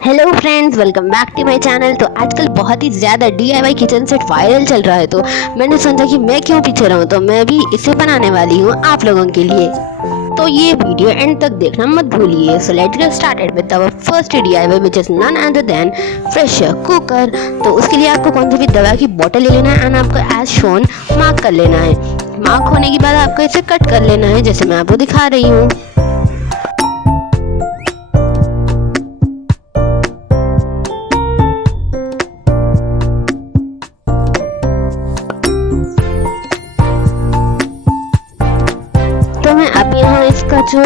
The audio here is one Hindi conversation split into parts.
Hello friends, welcome back to my channel. तो आजकल बहुत ही ज़्यादा DIY किचन सेट वायरल चल रहा है, तो मैंने सोचा कि मैं क्यों पीछे रहूं, तो मैं भी इसे बनाने वाली हूं आप लोगों के लिए। तो ये वीडियो एंड तक देखना मत भूलिए। So let's get started with our first DIY which is none other than pressure cooker. तो उसके लिए आपको कौन सी भी दवा की बोतल ले लेना है एंड आपको एज शोन मार्क कर लेना है। मार्क होने के बाद आपको इसे कट कर लेना है, जैसे मैं आपको दिखा रही हूँ। तो मैं अब यहाँ इसका जो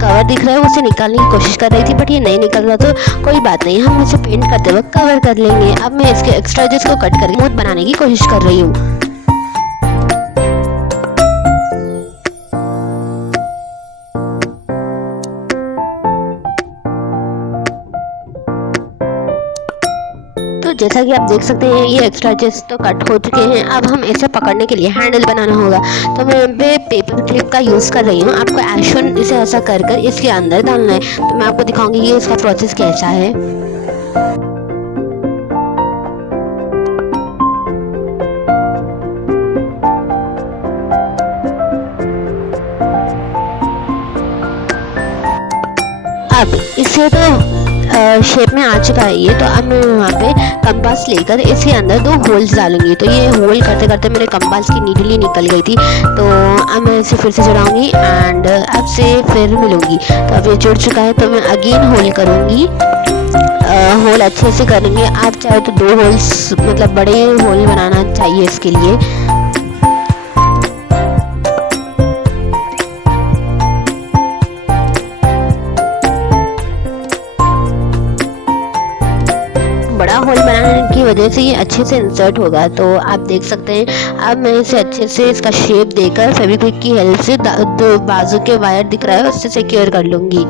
कवर दिख रहा है उसे निकालने की कोशिश कर रही थी, बट ये नहीं निकल रहा, तो कोई बात नहीं, हम इसे पेंट करते वक्त कवर कर लेंगे। अब मैं इसके एक्स्ट्रा एजेस को कट करके स्मूथ बनाने की कोशिश कर रही हूँ। तो जैसा कि आप देख सकते हैं ये एक्स्ट्रा एजेस तो कट हो चुके हैं। अब हम इसे पकड़ने के लिए हैंडल बनाना होगा। तो मैं यहाँ पे पेपर क्लिप का यूज़ कर रही हूँ। आपको एशन इसे ऐसा कर कर इसके अंदर डालना है। तो मैं आपको दिखाऊंगी कि इसका प्रोसेस कैसा है। अब इसे तो शेप में आ चुका है ये। तो अब मैं वहाँ पे कंपास लेकर इसके अंदर 2 होल्स डालूंगी। तो ये होल करते करते मेरे कंपास की नीडल ही निकल गई थी, तो अब मैं इसे फिर से जुड़ाऊंगी एंड अब से फिर मिलूंगी। तो अब ये जुड़ चुका है, तो मैं अगेन होल करूँगी। होल अच्छे से करेंगे। आप चाहे तो 2 होल्स मतलब बड़े होल बनाना चाहिए इसके लिए। बड़ा होल बनाने की वजह से ये अच्छे से इंसर्ट होगा। तो आप देख सकते हैं। अब मैं इसे अच्छे से इसका शेप देकर फेविक्विक की हेल्प से दो बाजू के वायर दिख रहा है उससे सिक्योर कर लूँगी।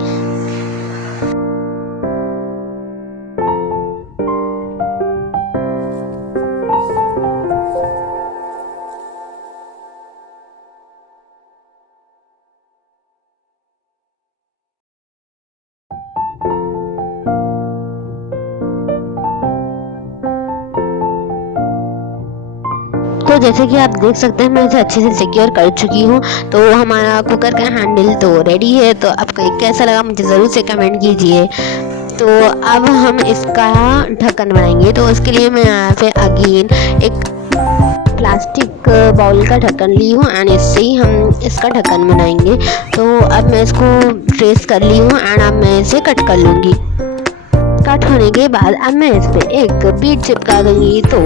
तो जैसे कि आप देख सकते हैं मैं इसे अच्छे से सिक्योर कर चुकी हूँ। तो हमारा कुकर का हैंडल तो रेडी है। तो आपको कैसा लगा मुझे ज़रूर से कमेंट कीजिए। तो अब हम इसका ढक्कन बनाएंगे। तो उसके लिए मैं यहाँ पे अगेन एक प्लास्टिक बाउल का ढक्कन ली हूँ एंड इससे ही हम इसका ढक्कन बनाएंगे। तो अब मैं इसको ट्रेस कर ली हूँ एंड अब मैं इसे कट कर लूँगी। कट होने के बाद अब मैं इस पर एक बीट चिपका दूंगी। तो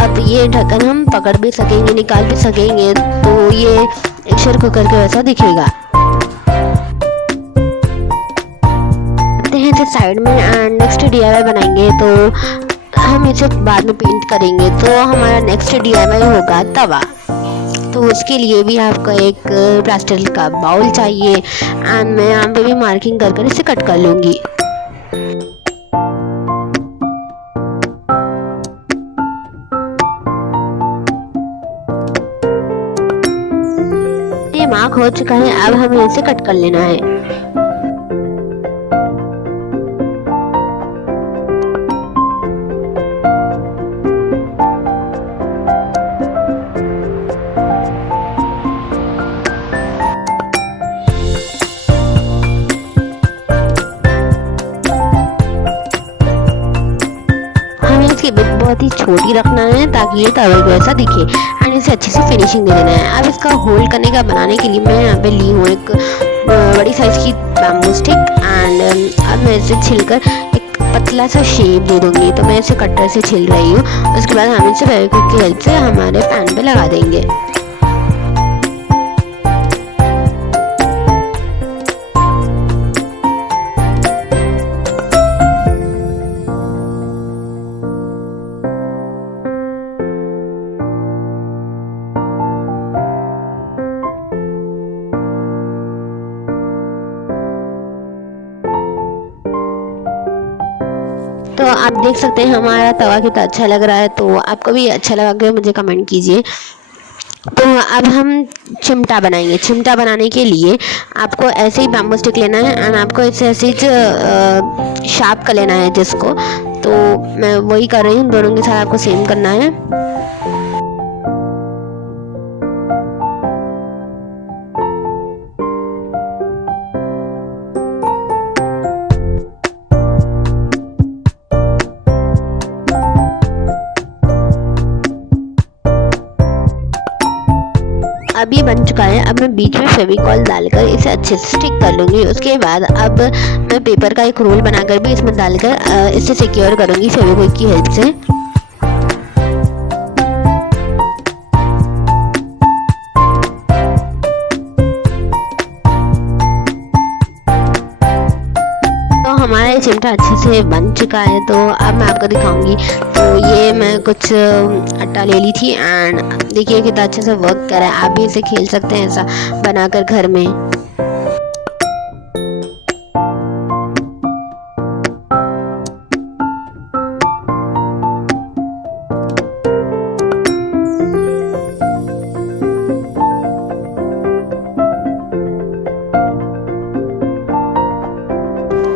अब ये ढक्कन हम पकड़ भी सकेंगे, निकाल भी सकेंगे। तो ये प्रेशर कुकर के वैसा दिखेगा। हैं इसे साइड में एंड नेक्स्ट DIY बनाएंगे। तो हम इसे बाद में पेंट करेंगे। तो हमारा नेक्स्ट DIY होगा तवा। तो उसके लिए भी आपको एक प्लास्टिक का बाउल चाहिए एंड मैं यहाँ पे भी मार्किंग कर कर इसे कट कर लूँगी। ये मार्क हो चुका है। अब हमें इसे कट कर लेना है। हमें इसकी बिट बहुत ही छोटी रखना है ताकि ये तवे को ऐसा दिखे एंड इसे अच्छे से फिनिशिंग दे देना है। अब इसका होल्ड करने का बनाने के लिए मैं यहाँ पे ली हूँ एक बड़ी साइज़ की बैम्बू स्टिक एंड अब मैं इसे छिलकर एक पतला सा शेप दे दूँगी। तो मैं इसे कटर से छिल रही हूँ। उसके बाद हम इसे फेविक्विक की हेल्प से हमारे पैन पे लगा देंगे। तो आप देख सकते हैं हमारा तवा कितना अच्छा लग रहा है। तो आपको भी अच्छा लगा कि मुझे कमेंट कीजिए। तो अब हम चिमटा बनाएंगे। चिमटा बनाने के लिए आपको ऐसे ही बैम्बू स्टिक लेना है एंड आपको इसे ऐसे ही शार्प कर लेना है जिसको। तो मैं वही कर रही हूँ, दोनों के साथ आपको सेम करना है। अब ये बन चुका है। अब मैं बीच में फेविकॉल डालकर इसे अच्छे से स्टिक कर लूँगी। उसके बाद अब मैं पेपर का एक रोल बनाकर भी इसमें डालकर इसे सिक्योर करूँगी फेविक्विक की हेल्प से। तो हमारा ये चिमटा अच्छे से बन चुका है। तो अब मैं आपको दिखाऊंगी। तो ये मैं कुछ आटा ले ली थी एंड देखिए कितना अच्छे से वर्क कर रहा है। आप भी इसे खेल सकते हैं ऐसा बनाकर घर में।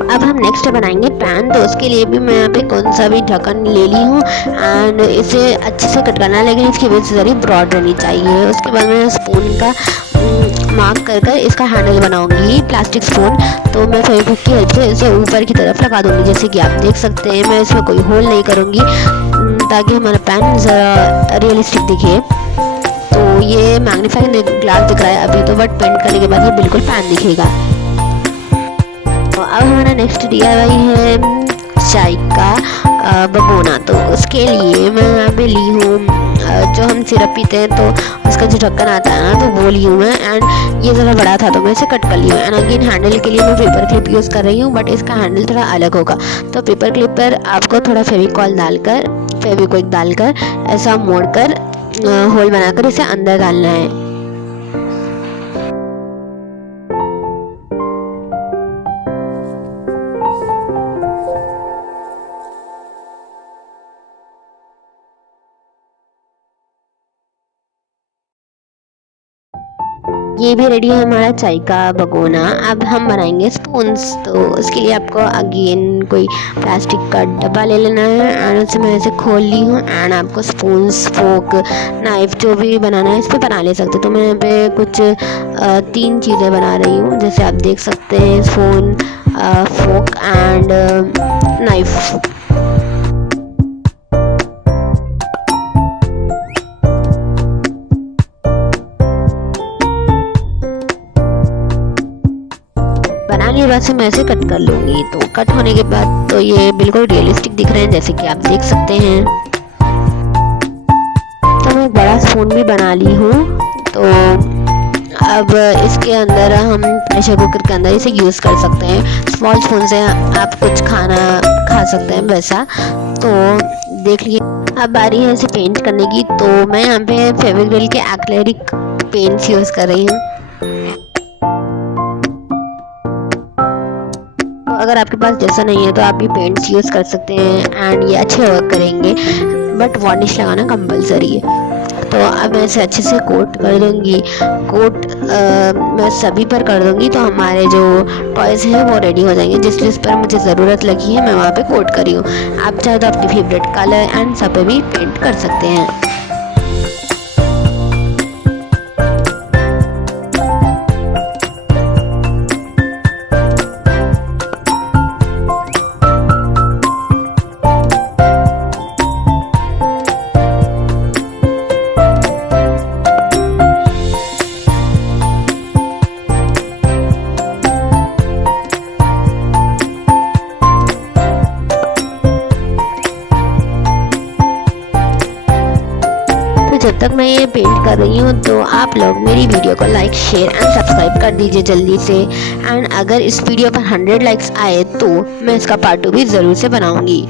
अब हम नेक्स्ट बनाएंगे पैन। तो उसके लिए भी मैं यहाँ पे कौन सा भी ढक्कन ले ली हूँ एंड इसे अच्छे से कट करना है, लेकिन इसकी बेस ज़रूर ब्रॉड रहनी चाहिए। उसके बाद मैं स्पून का मार्क कर कर इसका हैंडल बनाऊंगी, प्लास्टिक स्पून। तो मैं फेविक्विक की हेल्प से इसे ऊपर की तरफ लगा दूंगी। जैसे कि आप देख सकते हैं, मैं इसमें कोई होल नहीं करूँगी ताकि हमारा पैन ज़रा रियलिस्टिक दिखे। तो ये मैग्नीफाइंग ग्लास दिख रहा है अभी तो, बट पेंट करने के बाद ये बिल्कुल पैन दिखेगा। तो अब हमारा नेक्स्ट DIY है चाय का भगोना। तो उसके लिए मैं यहाँ पे ली हूँ जो हम सिरप पीते हैं तो उसका जो ढक्कन आता है ना, तो वो ली हूँ मैं। एंड ये ज़रा बड़ा था तो मैं इसे कट कर ली हूँ। एंड अगेन हैंडल के लिए मैं पेपर क्लिप यूज़ कर रही हूँ, बट इसका हैंडल थोड़ा अलग होगा। तो पेपर क्लिप पर आपको थोड़ा फेविकॉल डालकर, फेविक्विक डालकर ऐसा मोड़ कर होल बनाकर इसे अंदर डालना है। ये भी रेडी है हमारा चाय का भगोना। अब हम बनाएंगे स्पून्स। तो उसके लिए आपको अगेन कोई प्लास्टिक का डब्बा ले लेना है एंड उसे मैं ऐसे खोल ली हूँ। एंड आपको स्पून्स, फोक, नाइफ जो भी बनाना है इस पर बना ले सकते। तो मैं यहाँ पे कुछ 3 चीज़ें बना रही हूँ, जैसे आप देख सकते हैं, स्पून, फोक एंड नाइफ। बनाने के बाद से मैं ऐसे कट कर लूँगी। तो कट होने के बाद तो ये बिल्कुल रियलिस्टिक दिख रहे हैं, जैसे कि आप देख सकते हैं। तो मैं एक बड़ा स्पून भी बना ली हूँ। तो अब इसके अंदर हम प्रेशर कुकर के अंदर इसे यूज़ कर सकते हैं। स्मॉल स्पून से आप कुछ खाना खा सकते हैं वैसा। तो देख लीजिए, अब बारी है इसे पेंट करने की। तो मैं यहाँ पे फेविक्रिल के एक्रेलिक पेंट्स यूज़ कर रही हूँ। तो अगर आपके पास जैसा नहीं है तो आप भी पेंट्स यूज़ कर सकते हैं एंड ये अच्छे वर्क करेंगे, बट वार्निश लगाना कंपलसरी है। तो अब मैं इसे अच्छे से कोट कर दूँगी। कोट मैं सभी पर कर दूँगी तो हमारे जो टॉयज़ हैं वो रेडी हो जाएंगे। जिस जिस पर मुझे ज़रूरत लगी है मैं वहाँ पे कोट करी हूँ। आप चाहे तो अपनी फेवरेट कलर एंड सब पे भी पेंट कर सकते हैं। जब तक मैं ये पेंट कर रही हूँ तो आप लोग मेरी वीडियो को लाइक, शेयर एंड सब्सक्राइब कर दीजिए जल्दी से। एंड अगर इस वीडियो पर 100 लाइक्स आए तो मैं इसका पार्ट 2 भी ज़रूर से बनाऊँगी।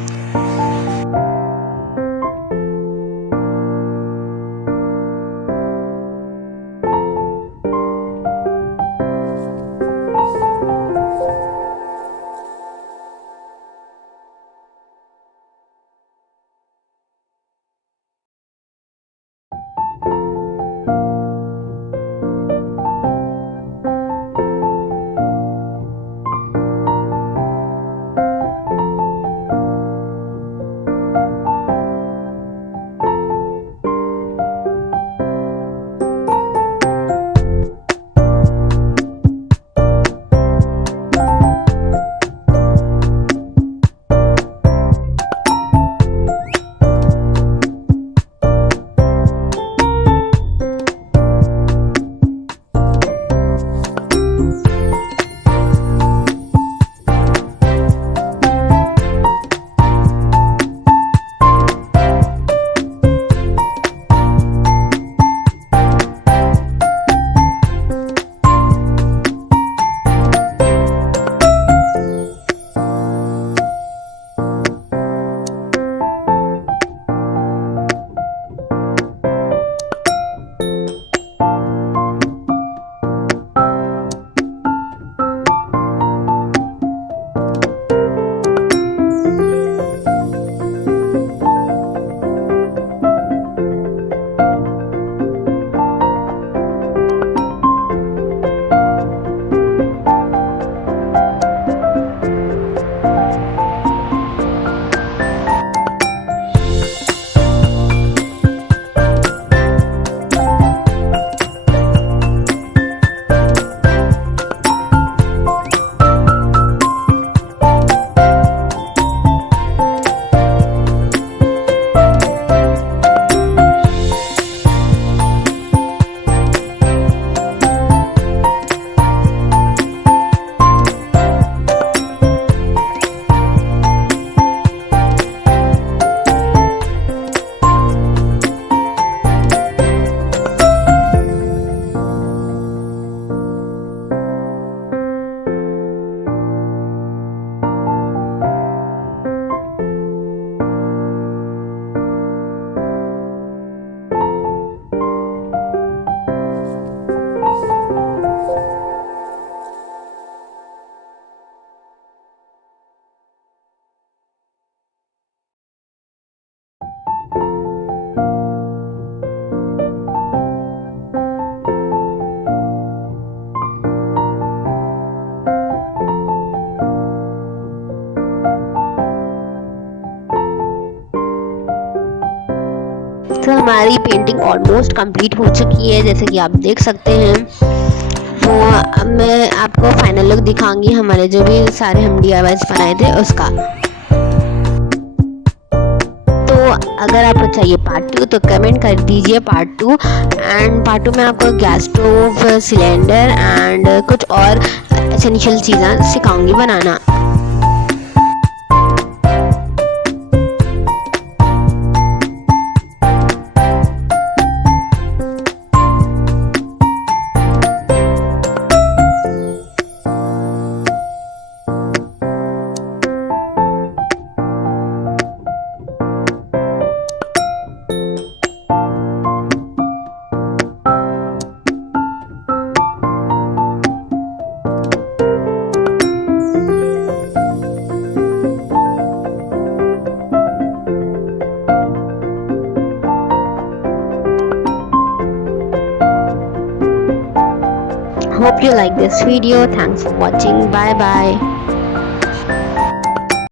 तो हमारी पेंटिंग ऑलमोस्ट कंप्लीट हो चुकी है, जैसे कि आप देख सकते हैं। तो अब मैं आपको फाइनल लुक दिखाऊंगी हमारे जो भी सारे हम DIYs बनाए थे उसका। तो अगर आपको चाहिए पार्ट 2 तो कमेंट कर दीजिए पार्ट 2। एंड पार्ट 2 में आपको गैस स्टोव, सिलेंडर एंड कुछ और एसेंशियल चीज़ें सिखाऊंगी बनाना। Hope you like this video. Thanks for watching. Bye bye.